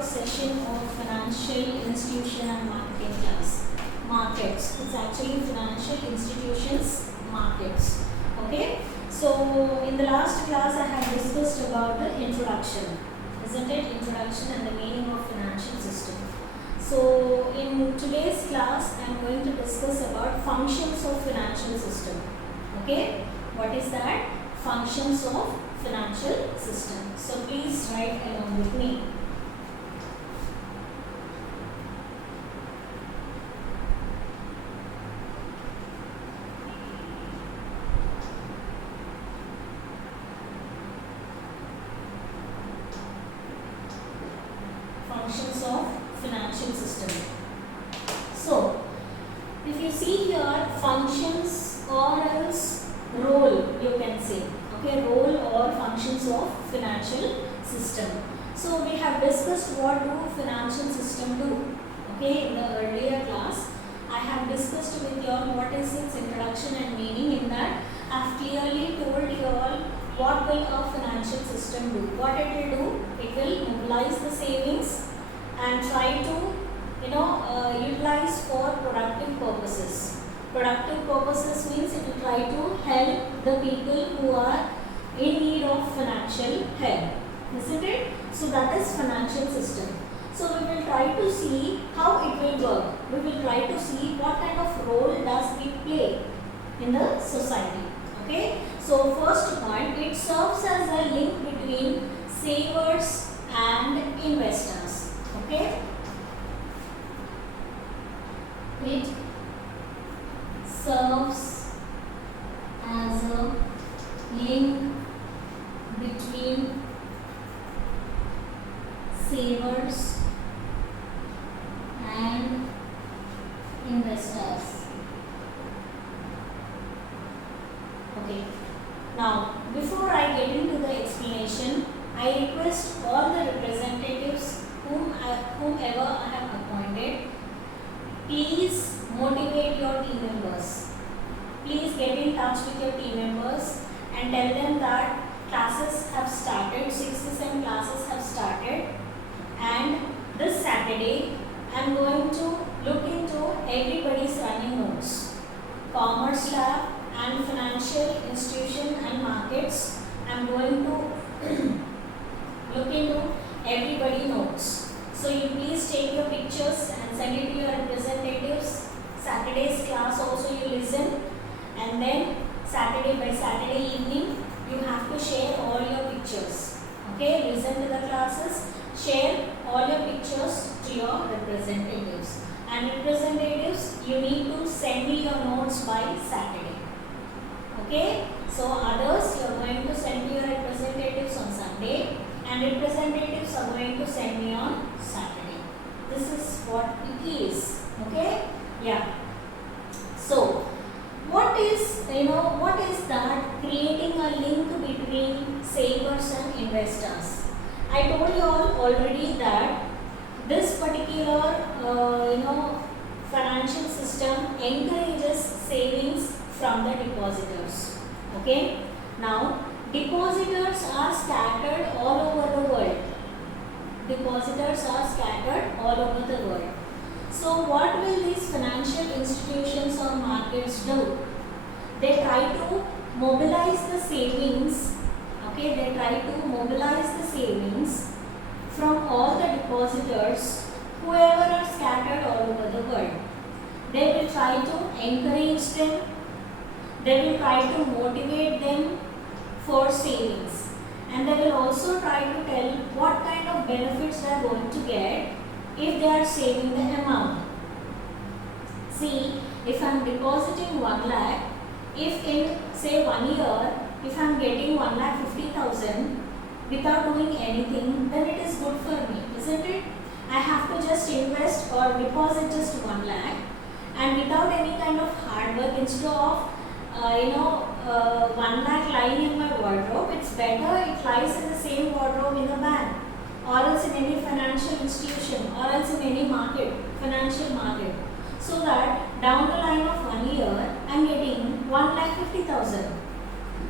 third session of financial institution and marketing class. Markets. It's actually financial institutions markets. Okay. So in the last class I have discussed about the introduction, isn't it? Introduction and the meaning of financial system. So in today's class I am going to discuss about functions of financial system. Okay. What is that? Functions of financial system. So please write along with me. Functions of financial system. So if you see here, functions or else role, you can say. Okay, role or functions of financial system. So we have discussed what do financial system do. Okay, in the earlier class I have discussed with you all what is its introduction and meaning. In that I have clearly told you all what will a financial system do. What it will do, it will mobilize the savings and try to utilize for productive purposes. Productive purposes means it will try to help the people who are in need of financial help, isn't it? So that is financial system. So we will try to see how it will work. We will try to see what kind of role does it play in the society. Okay. So first point, it serves as a link between savers and investors. Okay. It serves as a link between savers and investors. Okay. Now, before I get into the explanation, I request all the representatives whomever I have appointed, please motivate your team members. Please get in touch with your team members and tell them that classes have started, 6th sem classes have started, and this Saturday I am going to look into everybody's running notes. Commerce lab and financial institution and markets, I am going to look into everybody notes. So you please take your pictures and send it to your representatives. Saturday's class also you listen, and then by Saturday evening you have to share all your pictures. Okay, listen to the classes, share all your pictures to your representatives. And representatives, you need to send me your notes by Saturday. Okay, so others you are going to send to your representatives on Sunday, and representatives are going to send me on Saturday. This is what it is. Okay, yeah. So what is that creating a link between savers and investors? I told you all already that this particular financial system encourages savings from the depositors. Okay. Now depositors are scattered all over the world. Depositors are scattered all over the world. So what will these financial institutions or markets do? They try to mobilize the savings. Okay, they try to mobilize the savings from all the depositors, whoever are scattered all over the world. They will try to encourage them. They will try to motivate them for savings. And they will also try to tell what kind of benefits they are going to get if they are saving the amount. See, if I am depositing 1 lakh, if in say 1 year, if I am getting 1,50,000 without doing anything, then it is good for me, isn't it? I have to just invest or deposit just 1 lakh, and without any kind of hard work, instead of 1 lakh lying in my wardrobe, it's better it lies in the same wardrobe in the bank, or else in any financial institution, or else in any market, financial market, so that down the line of 1 year I am getting 1,50,000.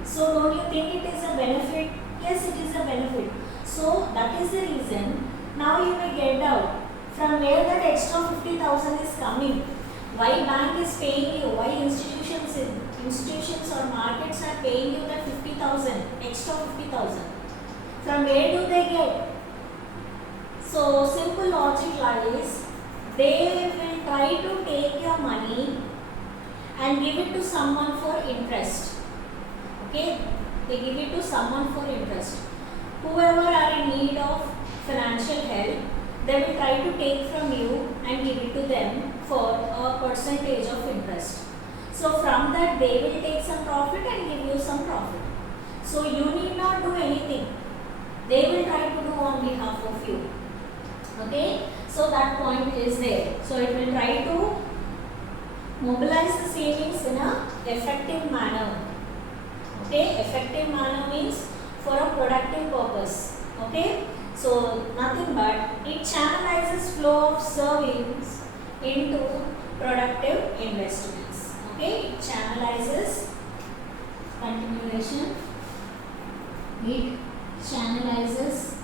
So don't you think it is a benefit? Yes, it is a benefit. So that is the reason Now you may get doubt from where that extra 50,000 is coming. Why bank is paying you? Why institutions or markets are paying you that 50,000, extra 50,000? From where do they get? So simple logic lies, they will try to take your money and give it to someone for interest. Okay, they give it to someone for interest. Whoever are in need of financial help, they will try to take from you and give it to them for a percentage of interest. So from that they will take some profit and give you some profit. So you need not do anything. They will try to do on behalf of you. Okay, so that point is there. So it will try to mobilize the savings in a effective manner. Okay, effective manner means for a productive purpose. Okay, so nothing but it channelizes flow of savings into productive investments. Okay, it channelizes, continuation, it channelizes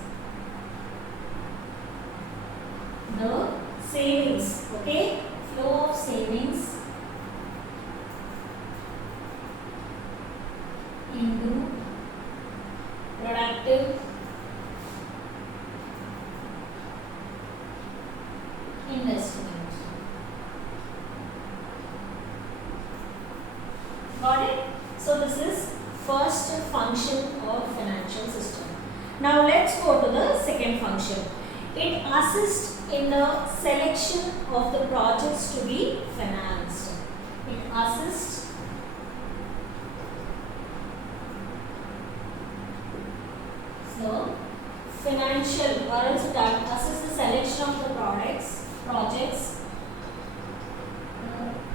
the savings, okay, flow of savings into productive investment. Got it? So this is first function of financial system. Now let's go to the second function. It assists in the selection of the projects to be financed. It assists so financial, or else it assists the selection of the projects,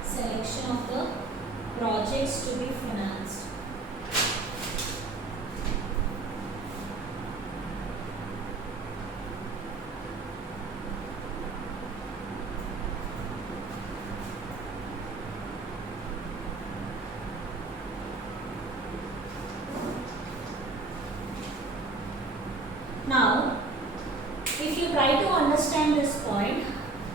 selection of the projects to be financed. Now, if you try to understand this point,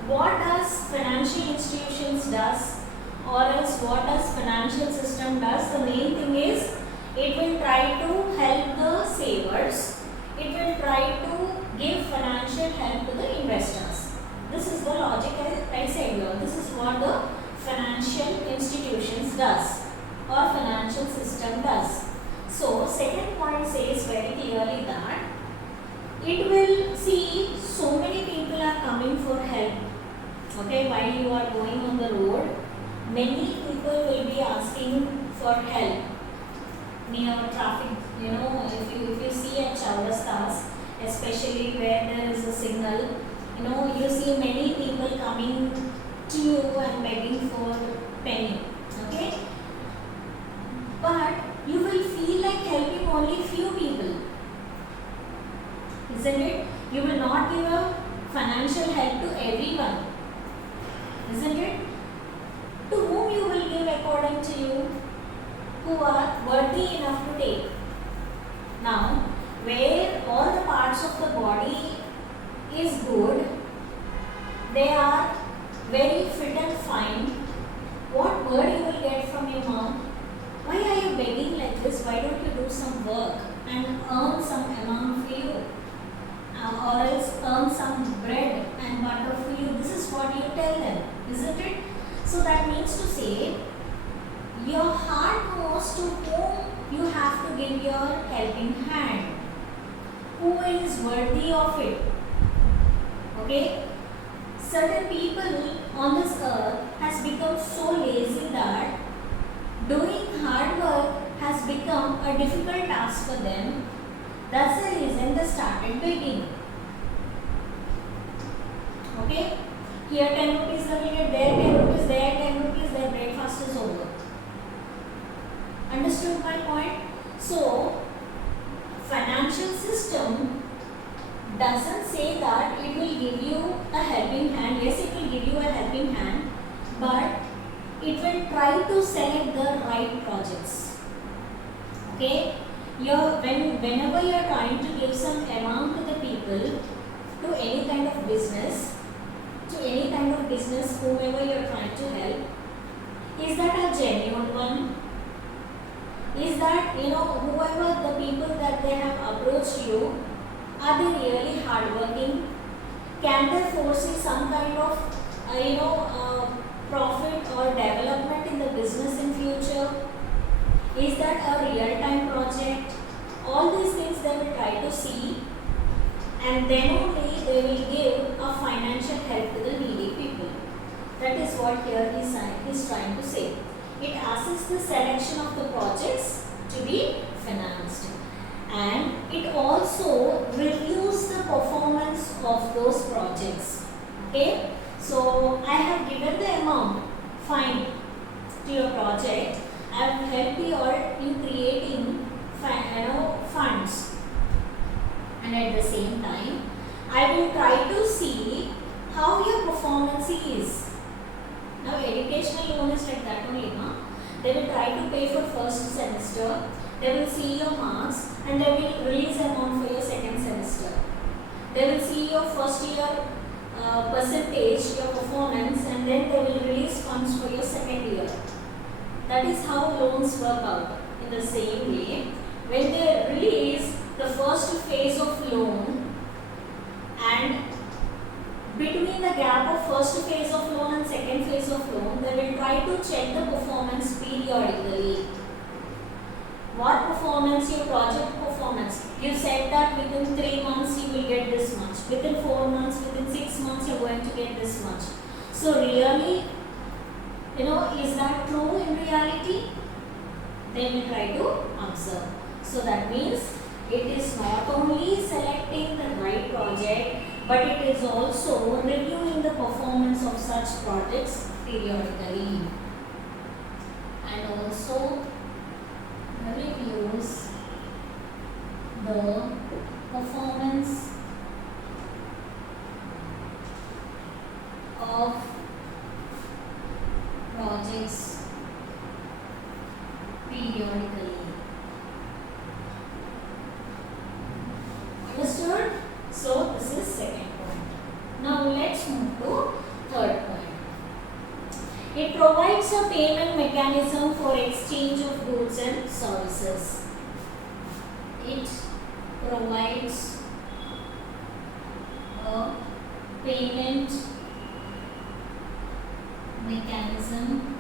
what does financial institutions does, or else what does financial system does? The main thing is it will try to help the savers. It will try to give financial help to the investors. This is the logic I said here. This is what the financial institutions does or financial system does. So second point says very clearly that it will see so many people are coming for help. Okay, while you are going on the road, many people will be asking for help near traffic. You know, if you see at Chaurastas, especially where there is a signal, you know, you see many people coming to you and begging for penny. Okay, but you will feel like helping only few people. Isn't it? You will not give a financial help to everyone. Isn't it? To whom you will give according to you, who are worthy enough to take. Now, where all the parts of the body is good, they are very fit and fine, what word you will get from your mouth? Why are you begging like this? Why don't you do some work and earn some amount for you? Or else earn some bread and butter for you. This is what you tell them, isn't it? So that means to say, your heart knows to whom you have to give your helping hand. Who is worthy of it? Okay? Certain people on this earth has become so lazy that doing hard work has become a difficult task for them. That's the reason they started begging. Okay? Here 10 rupees they will get, there 10 rupees, there 10 rupees, their breakfast is over. Understood my point? So, financial system doesn't say that it will give you a helping hand. Yes, it will give you a helping hand, but it will try to select the right projects. Okay? Whenever you are trying to give some amount to the people, to to any kind of business, whomever you are trying to help, is that a genuine one? Is that, whoever the people that they have approached you, are they really hardworking? Can they foresee some kind of, profit or development in the business in future? Is that a real-time project? All these things they will try to see, and then only they will give a financial help to the needy people. That is what here he is trying to say. It assists the selection of the projects to be financed, and it also reviews the performance of those projects. Okay, so I have given the amount fine to your project. I have helped you in creating funds, and at the same time I will try to see how your performance is. Now educational loan is like that only, huh? They will try to pay for first semester, they will see your marks, and they will release amount for your second semester. They will see your first year percentage, your performance, and then they will release funds for your second year. That is how loans work out. In the same way, when they release the first phase of loan, and between the gap of first phase of loan and second phase of loan, they will try to check the performance periodically. What performance? Your project performance. You said that within 3 months you will get this much. Within 4 months, within 6 months you are going to get this much. So really, is that true in reality? They will try to observe. So that means it is not only selecting the right project, but it is also reviewing the performance of such projects periodically, and also reviews the performance of projects periodically. Understood? So this is second point. Now let's move to third point. It provides a payment mechanism for exchange of goods and services. It provides a payment mechanism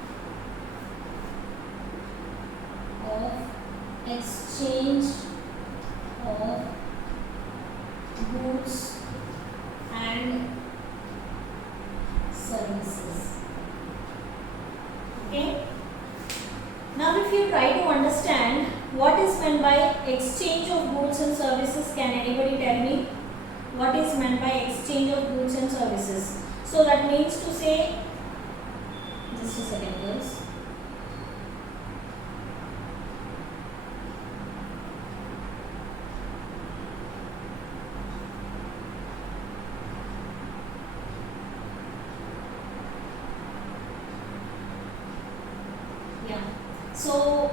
of exchange of goods and services. Okay. Now if you try to understand what is meant by exchange of goods and services, can anybody tell me what is meant by exchange of goods and services? So that means to say, just a second girls. So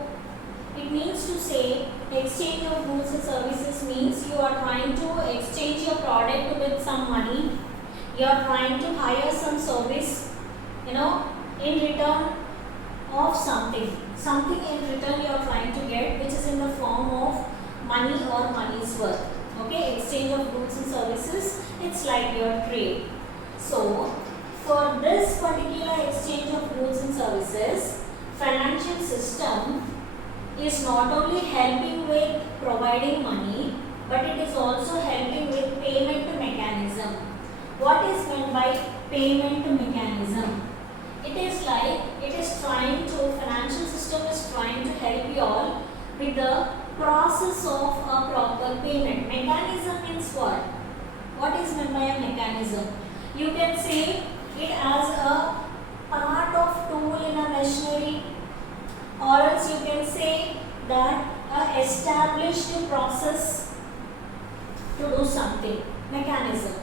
it means to say exchange of goods and services means you are trying to exchange your product with some money. You are trying to hire some service, in return of something. Something in return you are trying to get, which is in the form of money or money's worth. Okay, exchange of goods and services, it's like your trade. So for this particular exchange of goods and services, financial system is not only helping with providing money, but it is also helping with payment mechanism. What is meant by payment mechanism? It is like financial system is trying to help you all with the process of a proper payment. Mechanism means what? What is meant by a mechanism? You can say it as a part of tool in a machinery, or else you can say that a established process to do something. Mechanism.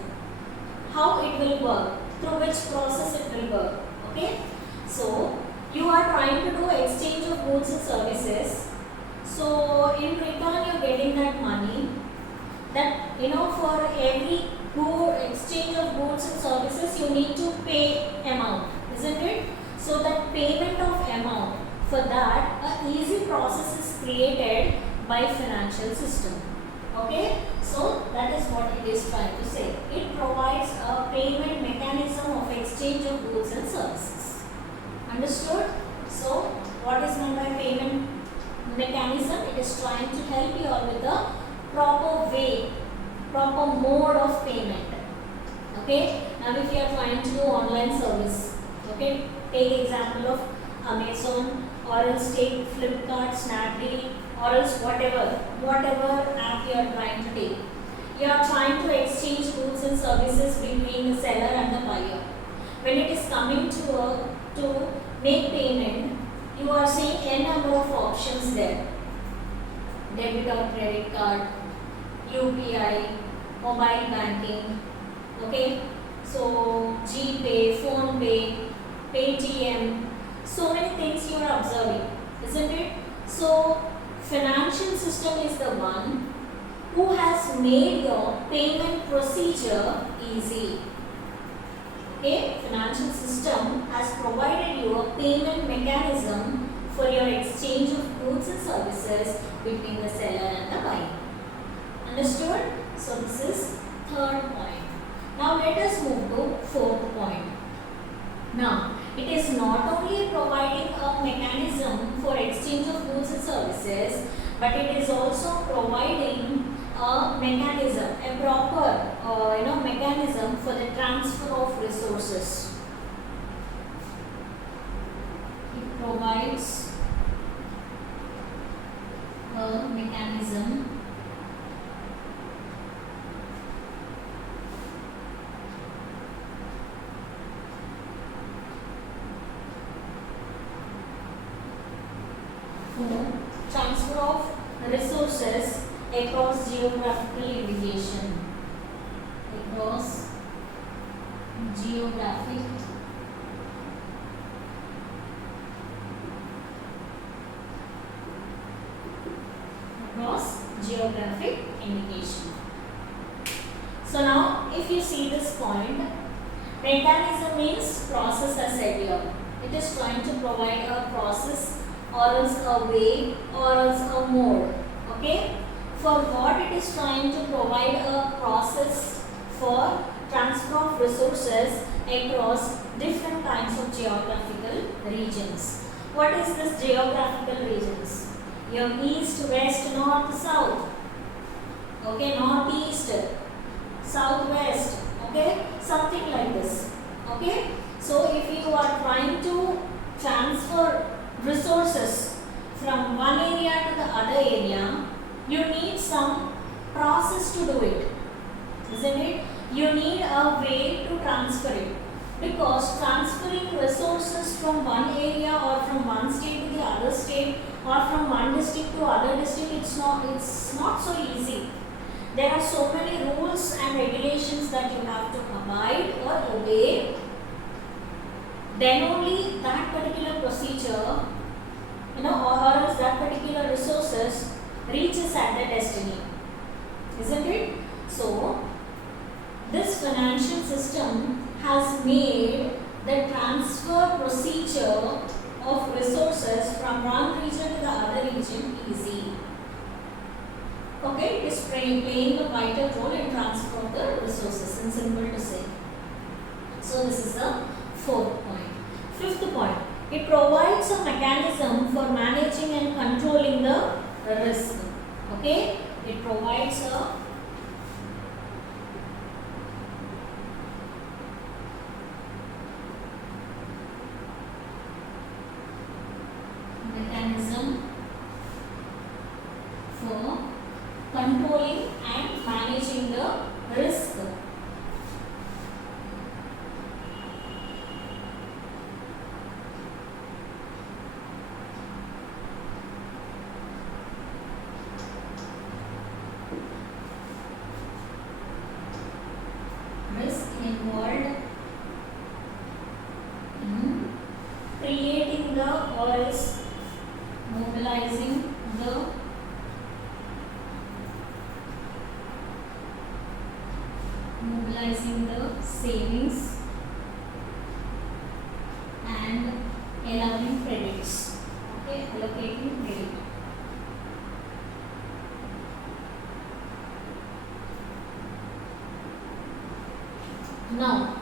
How it will work, through which process it will work. Okay. So you are trying to do exchange of goods and services. So in return you are getting that money. That for every exchange of goods and services, you need to pay amount, isn't it? So that payment of amount, for that a easy process is created by financial system. Okay, so that is what it is trying to say. It provides a payment mechanism of exchange of goods and services. Understood? So what is meant by payment mechanism? It is trying to help you all with the proper way, proper mode of payment. Okay, now if you are trying to do online service, okay, take example of Amazon, or else take Flipkart, Snapdeal, or else whatever app you are trying to take. You are trying to exchange goods and services between the seller and the buyer. When it is coming to make payment, you are seeing n number of options there. Debit or credit card, UPI, mobile banking, okay, so GPay, PhonePe, Paytm, so many things you are observing, isn't it? So financial system is the one who has made your payment procedure easy. Okay, financial system has provided you a payment mechanism for your exchange of goods and services between the seller and the buyer. Understood? So this is third point. Now let us move to fourth point. Now it is not only providing a mechanism for exchange of goods and services, but it is also providing a mechanism, a proper mechanism for the transfer of resources. It provides a mechanism for transfer of resources across geographical indication. Across geographic indication. So now if you see this point, mechanism means process as said here. It is trying to provide a process or else a way or else a mode. Okay, for what it is trying to provide a process for transfer of resources across different kinds of geographical regions. What is this geographical regions? Your east, west, north, south. Okay, northeast, southwest. Okay, something like this. Okay, so if you are trying to transfer resources from one area to the other area, you need some process to do it, isn't it? You need a way to transfer it, because transferring resources from one area or from one state to the other state or from one district to other district, it's not so easy. There are so many rules and regulations that you have to abide or obey. Then only that particular procedure, or else that particular resources reaches at the destiny, isn't it? So this financial system has made the transfer procedure of resources from one region to the other region easy. Okay, it is playing a vital role in transfer of the resources, and simple to say. So this is the fourth point. Fifth point, it provides a mechanism for managing and controlling the risk. Okay, it provides a mechanism for controlling and managing the risk. Risk involved in creating the or else mobilizing the . mobilizing the savings and allowing credits. Okay, allocating credit. Now,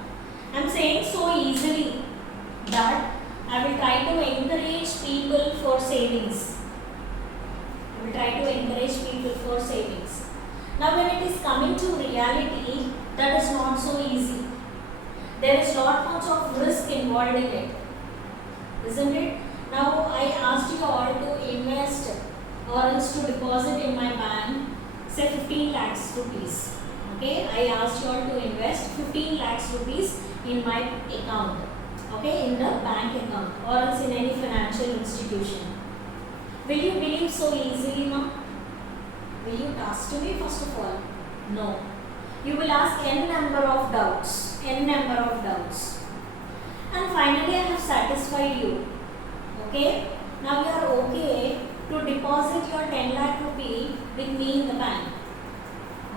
I am saying so easily that I will try to encourage people for savings. I will try to encourage people for savings. Now, when it is coming to reality, that is not so easy. There is not much of risk involved in it, isn't it? Now, I asked you all to invest or else to deposit in my bank, say 15 lakhs rupees. Okay, I asked you all to invest 15 lakhs rupees in my account, okay, in the bank account or else in any financial institution. Will you believe so easily now? Will you trust me first of all? No. You will ask n number of doubts, n number of doubts. And finally I have satisfied you. Okay, now you are okay to deposit your 10 lakh rupee with me in the bank.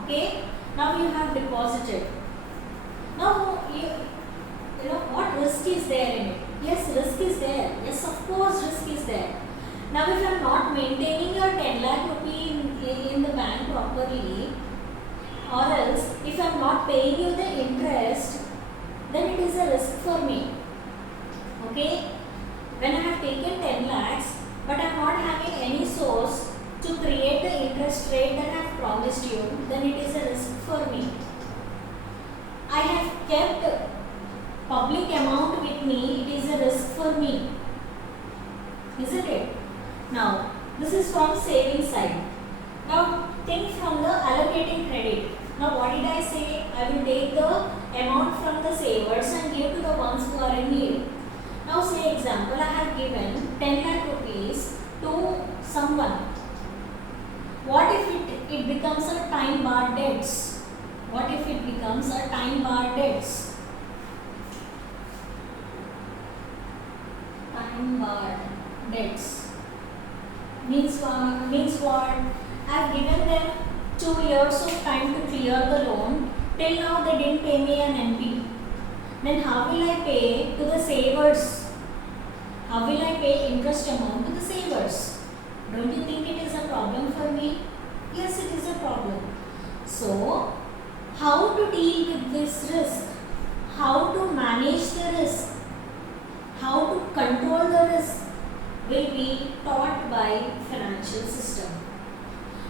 Okay, now you have deposited. Now you know what risk is there in it? Yes, risk is there. Yes, of course risk is there. Now if I am not maintaining your 10 lakh rupee in the bank properly, or else if I am not paying you the interest, then it is a risk for me. Okay, when I have taken 10 lakhs but I am not having any source to create the interest rate that I have promised you, then it is a risk for me. I have kept public amount with me, it is a risk for me, isn't it? Now, this is from saving side. Now, think from the allocating credit. Now, what did I say? I will take the amount from the savers and give to the ones who are in need. Now, say example, I have given 10 lakh rupees to someone. What if it becomes a time bar debts? What if it becomes a time bar debts? Time bar debts. Means what? I have given them 2 years of time to clear the loan. Till now they didn't pay me an NP. Then how will I pay to the savers? How will I pay interest amount to the savers? Don't you think it is a problem for me? Yes, it is a problem. So, how to deal with this risk? How to manage the risk? How to control the risk will be taught by financial system.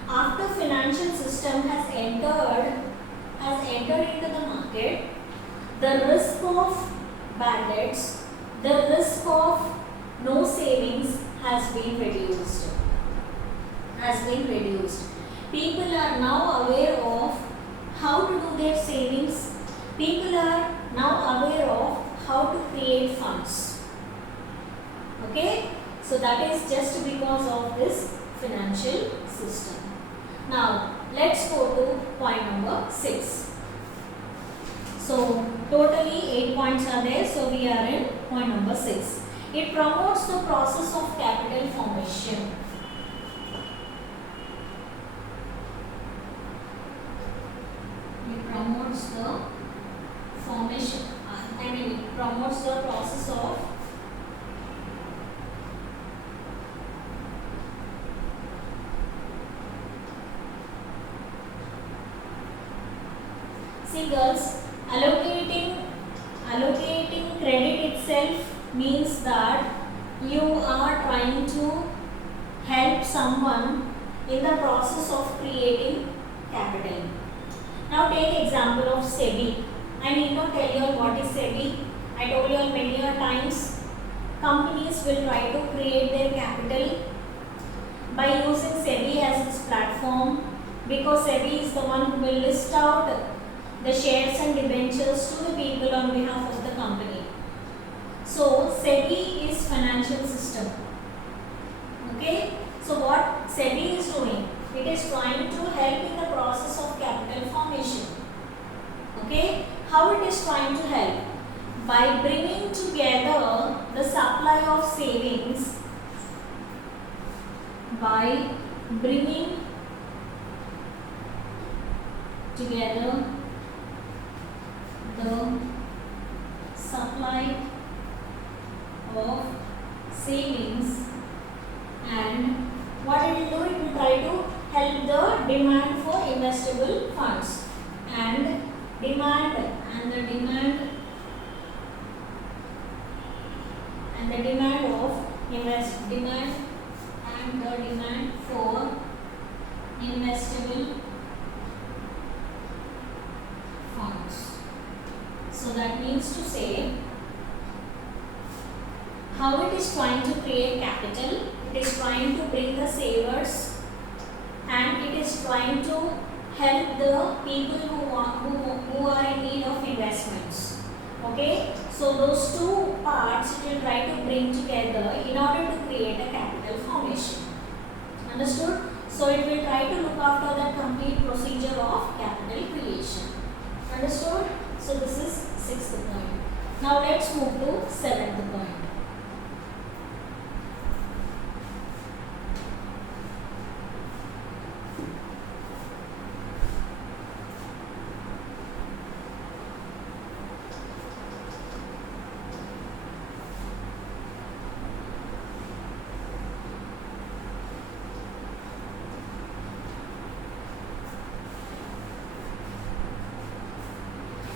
After financial system has entered into the market, the risk of bad debts, the risk of no savings has been reduced. People are now aware of how to do their savings. People are now aware of how to create funds. Okay? So that is just because of this financial system. Now, let's go to point number 6. So, totally 8 points are there. So, we are in point number 6. It promotes the process of capital formation. It promotes the formation. It promotes the process of see girls, allocating credit itself means that you are trying to help someone in the process of creating capital. Now take example of SEBI. I need not tell you all what is SEBI. I told you all many times. Companies will try to create their capital by using SEBI as its platform, because SEBI is the one who will list out the shares and debentures to the people on behalf of the company. So SEBI is financial system. Okay. So what SEBI is doing? It is trying to help in the process of capital formation. Okay. How it is trying to help? By bringing together the supply of savings, by bringing together supply of savings, and what it will do, it will try to help the demand for investable funds, and demand and the demand for investable funds. So that means to say, how it is trying to create capital, it is trying to bring the savers, and it is trying to help the people who are in need of investments. Okay, so those two parts it will try to bring together in order to create a capital formation. Understood? So it will try to look after the complete procedure of capital creation. Understood? So this is sixth point. Now let's move to seventh point.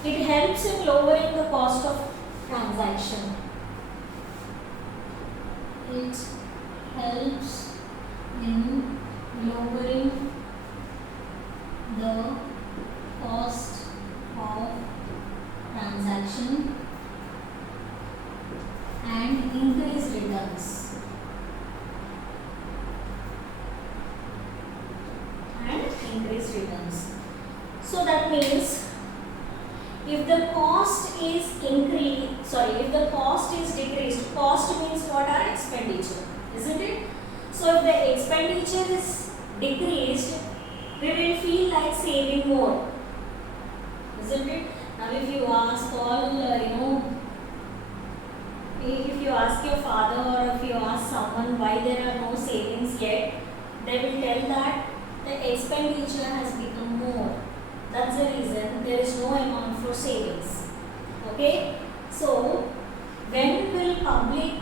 It helps in lowering the cost of transaction. It helps in lowering the cost of transaction and increase returns. So that means if the cost is decreased, cost means what are expenditure, isn't it? So if the expenditure is decreased, we will feel like saving more, isn't it? Now if you ask if you ask your father or if you ask someone why there are no savings yet, they will tell that the expenditure has become more. That's the reason there is no amount for savings. Okay? So, when will public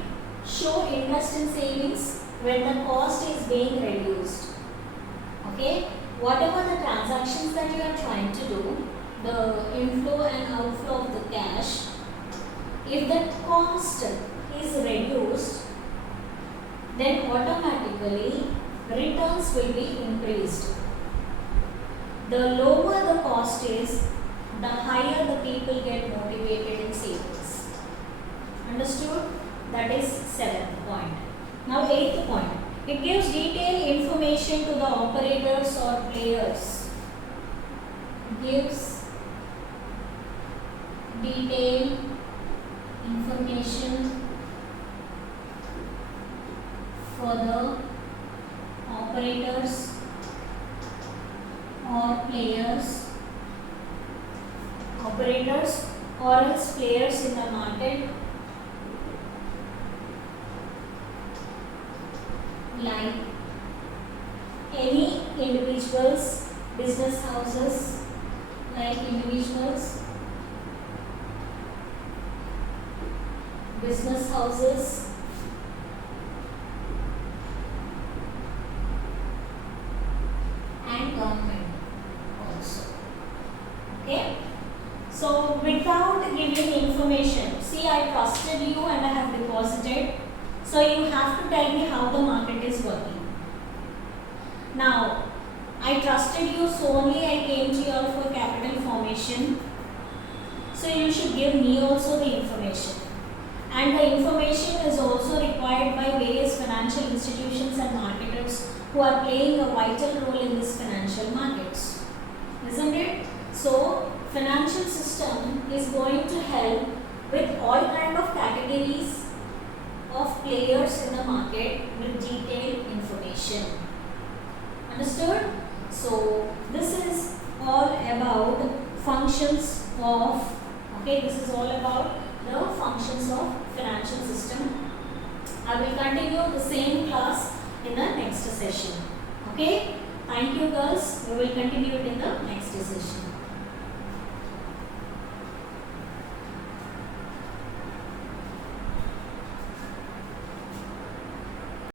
show interest in savings? When the cost is being reduced. Okay? Whatever the transactions that you are trying to do, the inflow and outflow of the cash, if the cost is reduced, then automatically returns will be increased. The lower the cost is, the higher the people get motivated in savings. Understood? That is 7th point. Now 8th point. It gives detailed information to the operators or players. Gives detailed information for the operators or players, operators or else players in the market, like any individuals, business houses, like individuals, business houses, and government also. Okay? So without giving information, see, I trusted you and I have deposited. So you have to tell me how the market is working. Now, I trusted you, so only I came to you all for capital formation. So you should give me also the information. And the information is also required by various financial institutions and marketers who are playing a vital role in this financial markets. Isn't it? So, financial system is going to help with all kind of categories of players in the market with detailed information. Understood? So, this is all about functions of, this is all about the functions of financial system. I will continue the same class in the next session. Okay? Thank you girls. We will continue it in the next session.